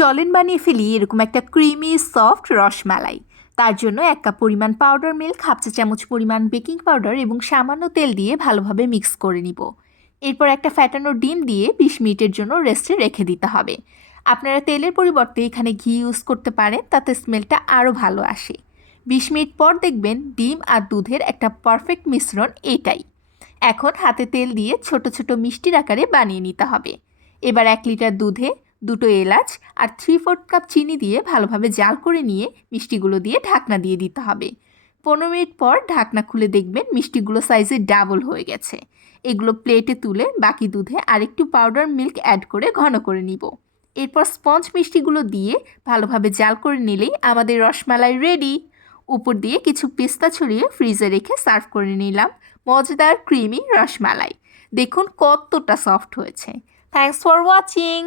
চলেন বানিয়ে ফেলি এরকম একটা ক্রিমি সফট রসমালাই। তার জন্য 1 কাপ পরিমাণ পাউডার মিল্ক, হাফ চা চামচ পরিমাণ বেকিং পাউডার এবং সামান্য তেল দিয়ে ভালোভাবে মিক্স করে নিব। এরপর একটা ফ্যাটানো ডিম দিয়ে 20 মিনিটের জন্য রেস্টে রেখে দিতে হবে। আপনারা তেলের পরিবর্তে এখানে ঘি ইউজ করতে পারেন, তাতে স্মেলটা আরও ভালো আসে। 20 মিনিট পর দেখবেন ডিম আর দুধের একটা পারফেক্ট মিশ্রণ এটাই। এখন হাতে তেল দিয়ে ছোট ছোট মিষ্টির আকারে বানিয়ে নিতে হবে। এবার 1 লিটার দুধে 2টো এলাচ আর 3/4 কাপ চিনি দিয়ে ভালোভাবে জাল করে নিয়ে মিষ্টিগুলো দিয়ে ঢাকনা দিয়ে দিতে হবে। 15 মিনিট পর ঢাকনা খুলে দেখবেন মিষ্টিগুলো সাইজে ডাবল হয়ে গেছে। এগুলো প্লেটে তুলে বাকি দুধে আরেকটু পাউডার মিল্ক অ্যাড করে ঘন করে নিব। এরপর স্পঞ্জ মিষ্টিগুলো দিয়ে ভালোভাবে জাল করে নিলেই আমাদের রসমালাই রেডি। উপর দিয়ে কিছু পেস্তা ছড়িয়ে ফ্রিজে রেখে সার্ভ করে নিলাম মজাদার ক্রিমি রসমালাই। দেখুন কতটা সফট হয়েছে। Thanks for watching.